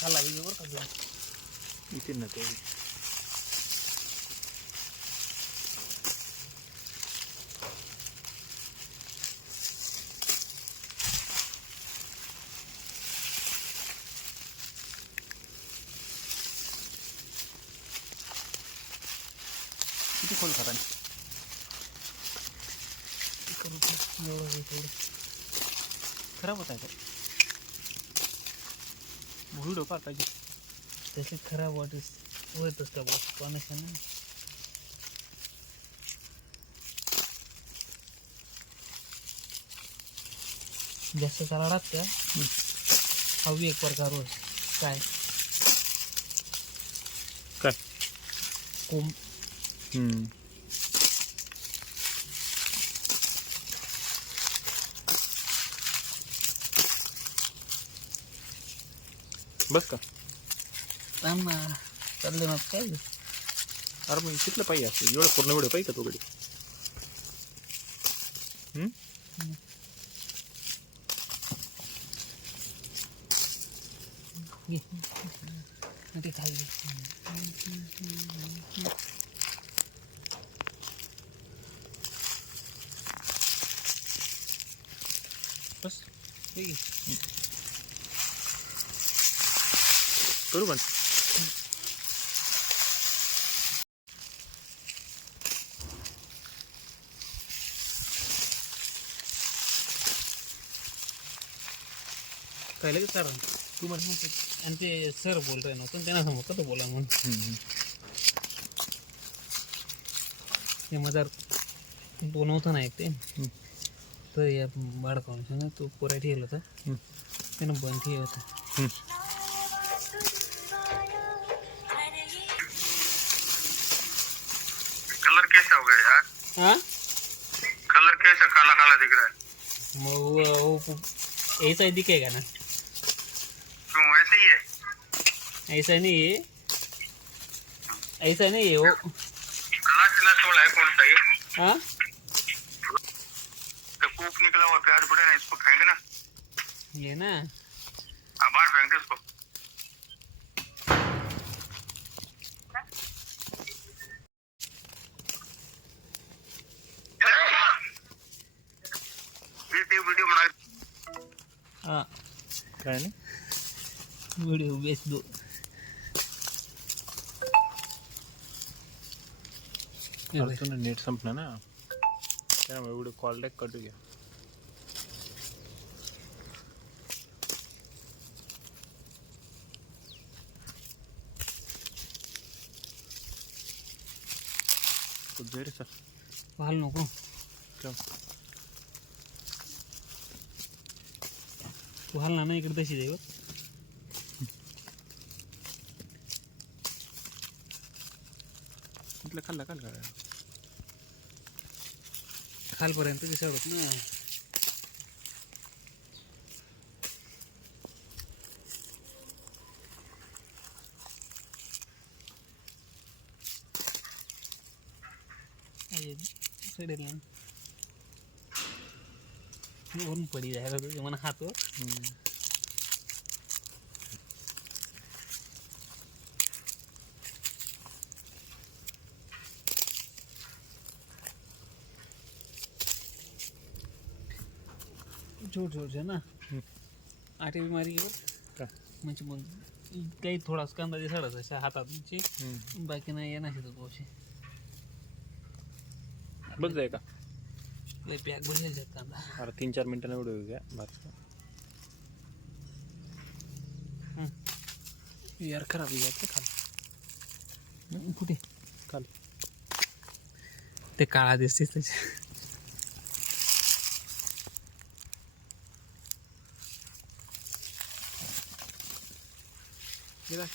खाल्ला पाहिजे बरं का इथे ना ते किती खोल खाता खराब होत आहे व्हिडिओ का पाहिजे तसे खराब होत असतं बघ पाण्याच्यानं जास्त कराडात का हवी एक प्रकार रोज काय काय कोंब बस का थांब ना चालले मग काय अरे मग तिथलं पाहिजे असं एवढं पूर्ण व्हिडिओ पाहिजे का तुकडे ते खाली बस करू पण काय लगेच कारण तू म्हणून आणि ते सर बोल रहे नव्हतं त्यांना समोर कसं बोला म्हणून ते मजार बनवतं ना एक ते तर या बाळकावून ना तो पोरा ठेवला होता त्यानं बंद ठेवलं होतं कलर कैसा हो गया यार हाँ कलर कैसा काला काला दिख रहा है वो ऐसा ही दिखेगा ना क्यों ऐसे ही है ऐसा नहीं है ऐसा नहीं है वो लास्ट लास्ट वाला है कौन सा ये हाँ तो कूक निकला हुआ प्याज पड़े ना इसको फेंक ना ये ना बाहर फेंक दे इसको वीडियो बना हाँ काय नाही वीडियो बेच दो तुला नेट संपलं ना त्यामुळे व्हिडिओ कॉल बॅक करू घ्या खूप जरी सर पाहाल नको ठेव तू हाल ना इकडे तशी जाईल म्हटलं खाल्ला खाल का खालपर्यंत दिसत ना सडेल ना वरून पडी जायला तुझे मला हातवर छोट छोट है ना आटे बीमारी के म्हणजे मग काही थोडाच कांदा दिसत अशा हातात म्हणजे बाकी नाही येणार शेतात पोशे बस जाय का लय पॅक भरलेले कांदा अरे 3-4 मिनिटांना व्हिडिओ घ्या बस यार खराब आहे खाली कुठे खाली ते काळा दिसते त्याच्या गेला